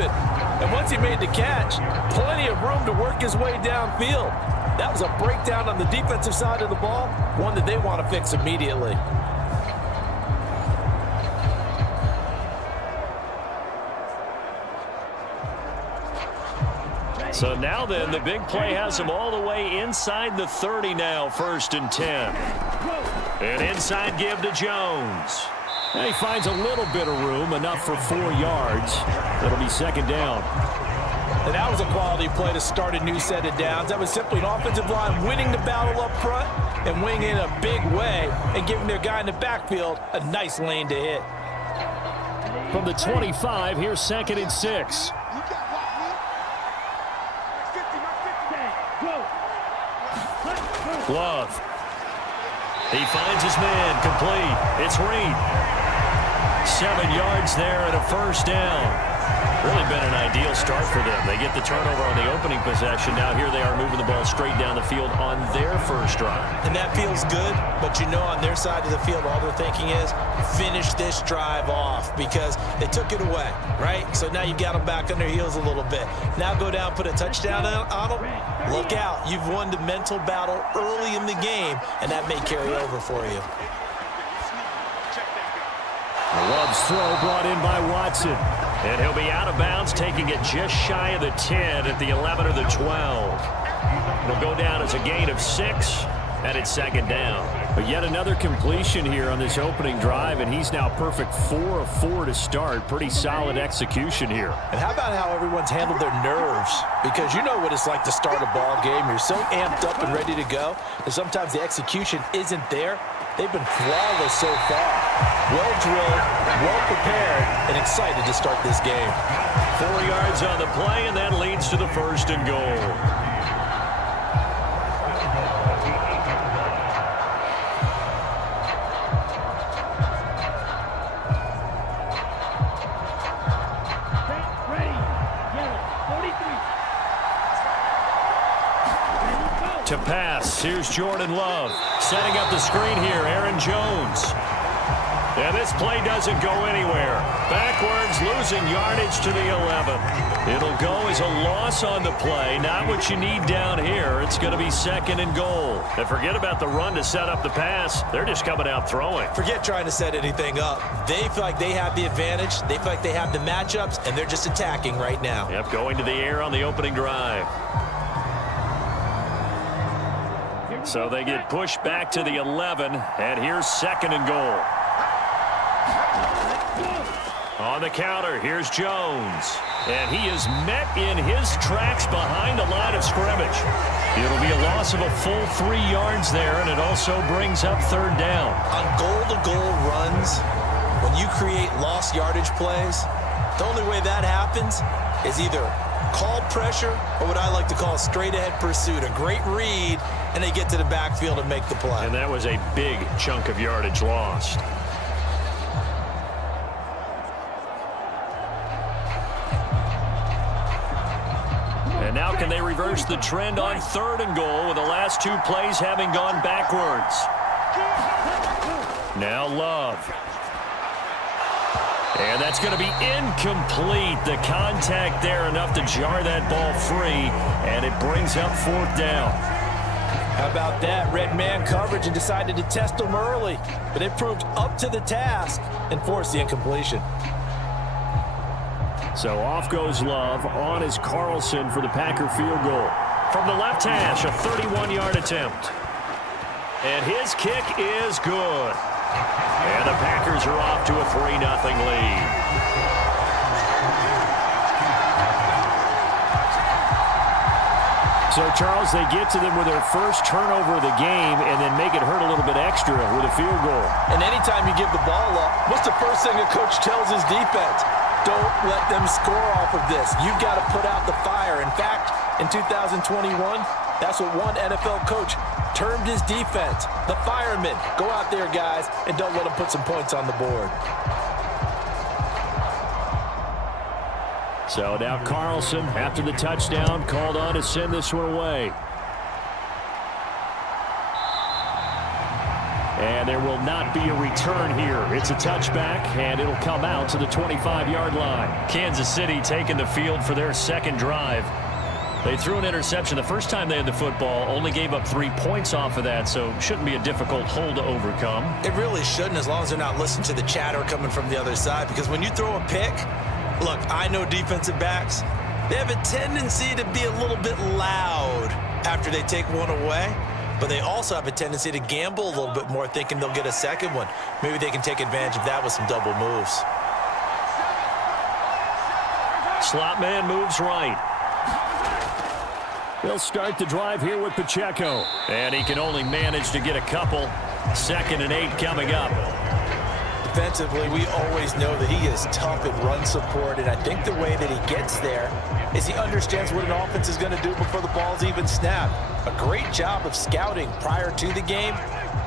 open. And once he made the catch, plenty of room to work his way downfield. That was a breakdown on the defensive side of the ball, one that they want to fix immediately. So now then, the big play has him all the way inside the 30 now, 1st and 10. An inside give to Jones. And he finds a little bit of room, enough for 4 yards. It'll be 2nd down. And that was a quality play to start a new set of downs. That was simply an offensive line winning the battle up front and winning in a big way and giving their guy in the backfield a nice lane to hit. From the 25, here's 2nd and 6. Love. He finds his man, complete. It's Reed. 7 yards there and a 1st down. Really been an ideal start for them. They get the turnover on the opening possession. Now here they are moving the ball straight down the field on their first drive. And that feels good, but you know on their side of the field all they're thinking is finish this drive off because they took it away, right? So now you've got them back on their heels a little bit. Now go down, put a touchdown on them. Look out. You've won the mental battle early in the game, and that may carry over for you. Love's throw brought in by Watson. And he'll be out of bounds, taking it just shy of the 10 at the 11 or the 12. It'll go down as a gain of 6, and it's 2nd down. But yet another completion here on this opening drive, and he's now perfect 4 of 4 to start. Pretty solid execution here. And how about how everyone's handled their nerves? Because you know what it's like to start a ball game. You're so amped up and ready to go, and sometimes the execution isn't there. They've been flawless so far. Well-drilled, well-prepared, and excited to start this game. 4 yards on the play, and that leads to the 1st and goal. To pass, here's Jordan Love. Setting up the screen here, Aaron Jones. And this play doesn't go anywhere. Backwards, losing yardage to the 11. It'll go as a loss on the play. Not what you need down here. It's going to be 2nd and goal. And forget about the run to set up the pass. They're just coming out throwing. Forget trying to set anything up. They feel like they have the advantage. They feel like they have the matchups, and they're just attacking right now. Yep, going to the air on the opening drive. So they get pushed back to the 11, and here's 2nd and goal. On the counter, here's Jones. And he is met in his tracks behind the line of scrimmage. It'll be a loss of a full 3 yards there, and it also brings up 3rd down. On goal-to-goal runs, when you create lost yardage plays, the only way that happens is either called pressure or what I like to call straight-ahead pursuit. A great read, and they get to the backfield and make the play. And that was a big chunk of yardage lost. And now can they reverse the trend on 3rd and goal with the last 2 plays having gone backwards? Now Love. And that's going to be incomplete. The contact there enough to jar that ball free, and it brings up 4th down. How about that? Red man coverage and decided to test them early, but it proved up to the task and forced the incompletion. So off goes Love. On is Carlson for the Packer field goal. From the left hash, a 31-yard attempt. And his kick is good. And the Packers are off to a 3-0 lead. So, Charles, they get to them with their first turnover of the game and then make it hurt a little bit extra with a field goal. And anytime you give the ball up, what's the first thing a coach tells his defense? Don't let them score off of this. You've got to put out the fire. In fact, in 2021, that's what one NFL coach termed his defense. The firemen. Go out there, guys, and don't let them put some points on the board. So now Carlson, after the touchdown, called on to send this one away. And And there will not be a return here. It's a touchback, and it'll come out to the 25-yard line. Kansas City taking the field for their second drive. They threw an interception the first time they had the football, only gave up 3 points off of that, so shouldn't be a difficult hole to overcome. It really shouldn't, as long as they're not listening to the chatter coming from the other side, because when you throw a pick, look, I know defensive backs, they have a tendency to be a little bit loud after they take one away, but they also have a tendency to gamble a little bit more, thinking they'll get a second one. Maybe they can take advantage of that with some double moves. Slot man moves right. They'll start the drive here with Pacheco. And he can only manage to get a couple. 2nd and 8 coming up. Defensively, we always know that he is tough in run support, and I think the way that he gets there is he understands what an offense is going to do before the ball's even snapped. A great job of scouting prior to the game,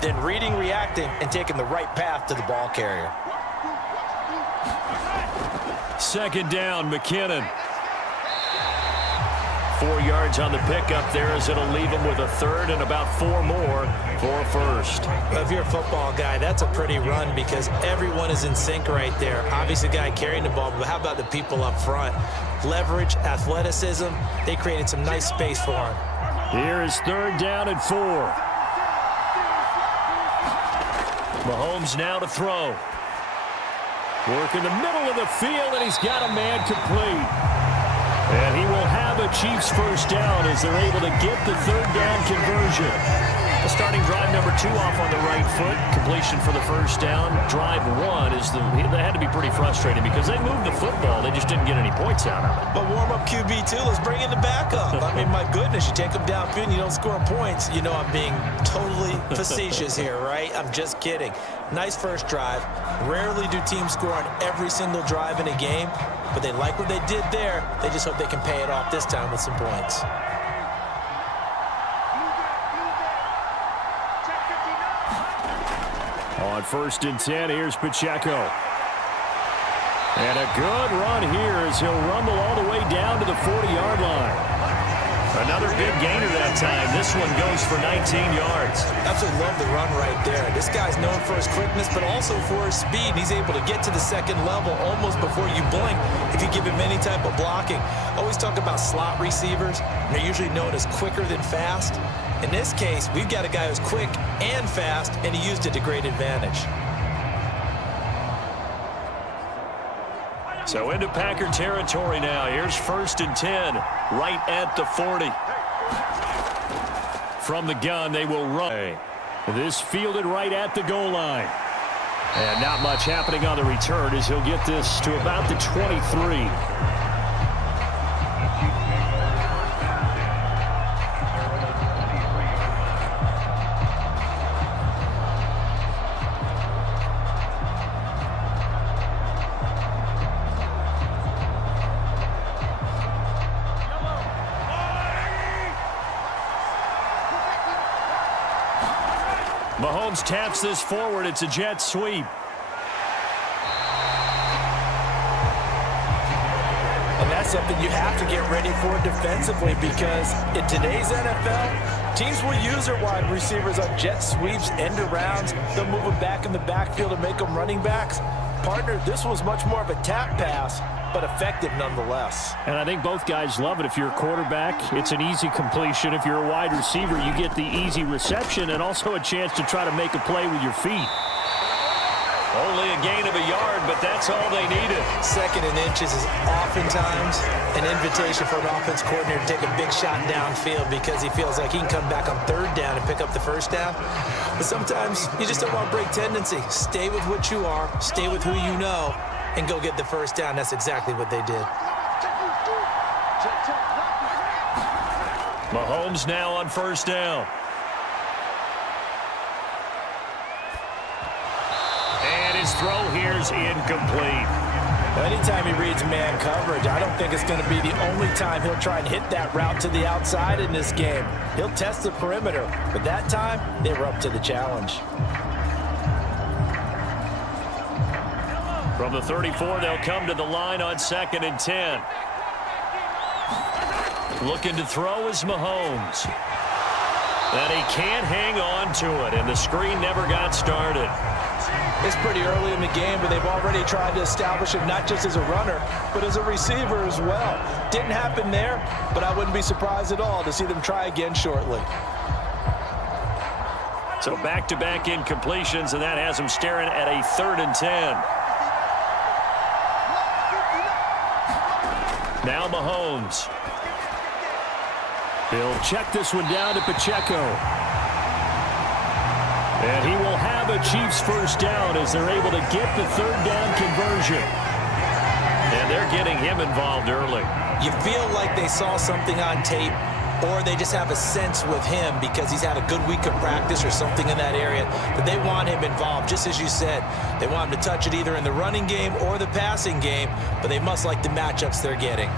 then reading, reacting, and taking the right path to the ball carrier. 2nd down, McKinnon. 4 yards on the pickup there, as it'll leave him with a 3rd and about 4 more for a first. If you're a football guy, that's a pretty run because everyone is in sync right there. Obviously, the guy carrying the ball, but how about the people up front? Leverage, athleticism, they created some nice space for him. Here is 3rd down and 4. Mahomes now to throw. Work in the middle of the field, and he's got a man complete. And he will have a Chiefs first down as they're able to get the 3rd down conversion. The starting drive number 2 off on the right foot. Completion for the first down. Drive 1 is they had to be pretty frustrating because they moved the football. They just didn't get any points out of it. But warm-up QB too. Let's bring in the backup. I mean, my goodness, you take them downfield and you don't score points. You know I'm being totally facetious here, right? I'm just kidding. Nice first drive. Rarely do teams score on every single drive in a game, but they like what they did there. They just hope they can pay it off this time with some points. On 1st and 10, here's Pacheco. And a good run here as he'll rumble all the way down to the 40-yard line. Another big gainer that time. This one goes for 19 yards. Absolutely love the run right there. This guy's known for his quickness, but also for his speed. He's able to get to the 2nd level almost before you blink if you give him any type of blocking. Always talk about slot receivers. They're usually known as quicker than fast. In this case, we've got a guy who's quick and fast, and he used it to great advantage. So into Packer territory now. Here's 1st and 10, right at the 40. From the gun, they will run. This fielded right at the goal line. And not much happening on the return as he'll get this to about the 23. Mahomes taps this forward. It's a jet sweep. And that's something you have to get ready for defensively because in today's NFL, teams will use their wide receivers on jet sweeps, end arounds. They'll move them back in the backfield and make them running backs. Partner, this was much more of a tap pass, but effective nonetheless. And I think both guys love it. If you're a quarterback, it's an easy completion. If you're a wide receiver, you get the easy reception and also a chance to try to make a play with your feet. Only a gain of a yard, but that's all they needed. 2nd and inches is oftentimes an invitation for an offense coordinator to take a big shot downfield because he feels like he can come back on 3rd down and pick up the first down. But sometimes you just don't want to break tendency. Stay with what you are, stay with who you know, and go get the first down. That's exactly what they did. Mahomes now on 1st down. And his throw here is incomplete. Anytime he reads man coverage, I don't think it's going to be the only time he'll try and hit that route to the outside in this game. He'll test the perimeter, but that time they were up to the challenge. From the 34, they'll come to the line on 2nd and 10. Looking to throw is Mahomes. And he can't hang on to it, and the screen never got started. It's pretty early in the game, but they've already tried to establish him not just as a runner, but as a receiver as well. Didn't happen there, but I wouldn't be surprised at all to see them try again shortly. So back-to-back incompletions, and that has him staring at a 3rd and 10. Now Mahomes. He'll check this one down to Pacheco. And he will have a Chiefs first down as they're able to get the 3rd down conversion. And they're getting him involved early. You feel like they saw something on tape, or they just have a sense with him because he's had a good week of practice or something in that area that they want him involved. Just as you said, they want him to touch it either in the running game or the passing game, but they must like the matchups they're getting.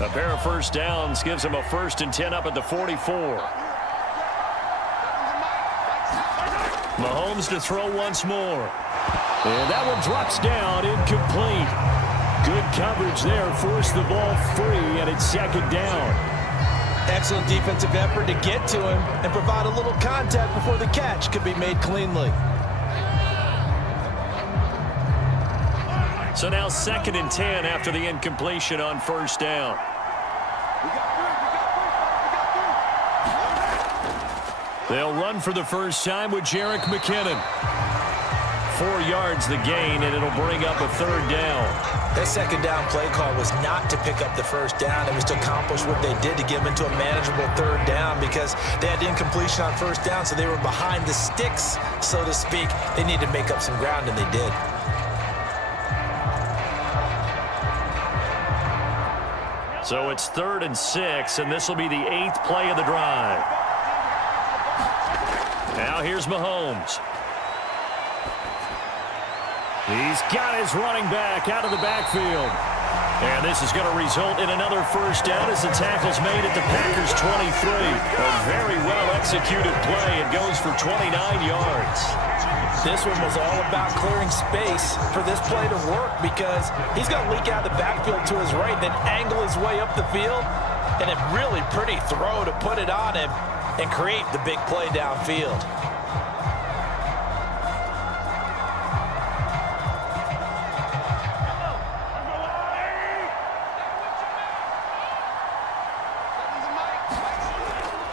A pair of first downs gives him a 1st and 10 up at the 44. Mahomes to throw once more. And that one drops down, incomplete. Good coverage there, forced the ball free, and it's 2nd down. Excellent defensive effort to get to him and provide a little contact before the catch could be made cleanly. So now 2nd and 10 after the incompletion on first down. They'll run for the first time with Jerick McKinnon. 4 yards the gain, and it'll bring up a 3rd down. That 2nd down play call was not to pick up the first down. It was to accomplish what they did to get them into a manageable 3rd down because they had incompletion on first down, so they were behind the sticks, so to speak. They needed to make up some ground, and they did. So it's 3rd and 6, and this will be the 8th play of the drive. Now here's Mahomes. He's got his running back out of the backfield. And this is going to result in another first down as the tackle's made at the Packers' 23. A very well-executed play. It goes for 29 yards. This one was all about clearing space for this play to work because he's going to leak out the backfield to his right, then angle his way up the field, and a really pretty throw to put it on him and create the big play downfield.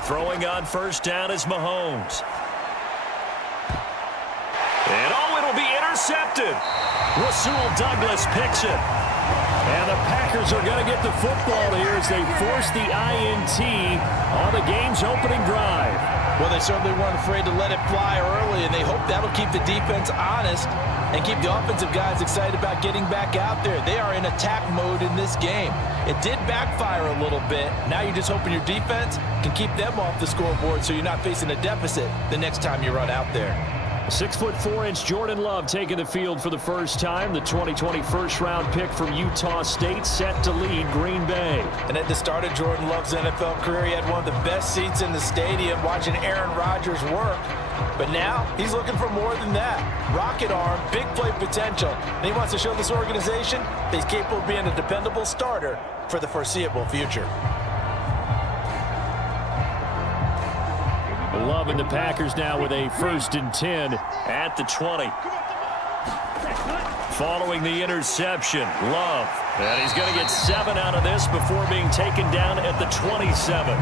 Throwing on first down is Mahomes. And oh, it'll be intercepted. Rasul Douglas picks it. And the Packers are going to get the football here as they force the INT on the game's opening drive. Well, they certainly weren't afraid to let it fly early, and they hope that'll keep the defense honest and keep the offensive guys excited about getting back out there. They are in attack mode in this game. It did backfire a little bit. Now you're just hoping your defense can keep them off the scoreboard so you're not facing a deficit the next time you run out there. 6'4" Jordan Love taking the field for the first time. The 2020 first-round pick from Utah State set to lead Green Bay. And at the start of Jordan Love's NFL career, he had one of the best seats in the stadium watching Aaron Rodgers work. But now he's looking for more than that. Rocket arm, big play potential. And he wants to show this organization that he's capable of being a dependable starter for the foreseeable future. Love and the Packers now with a 1st and 10 at the 20. Following the interception, Love. And he's going to get 7 out of this before being taken down at the 27.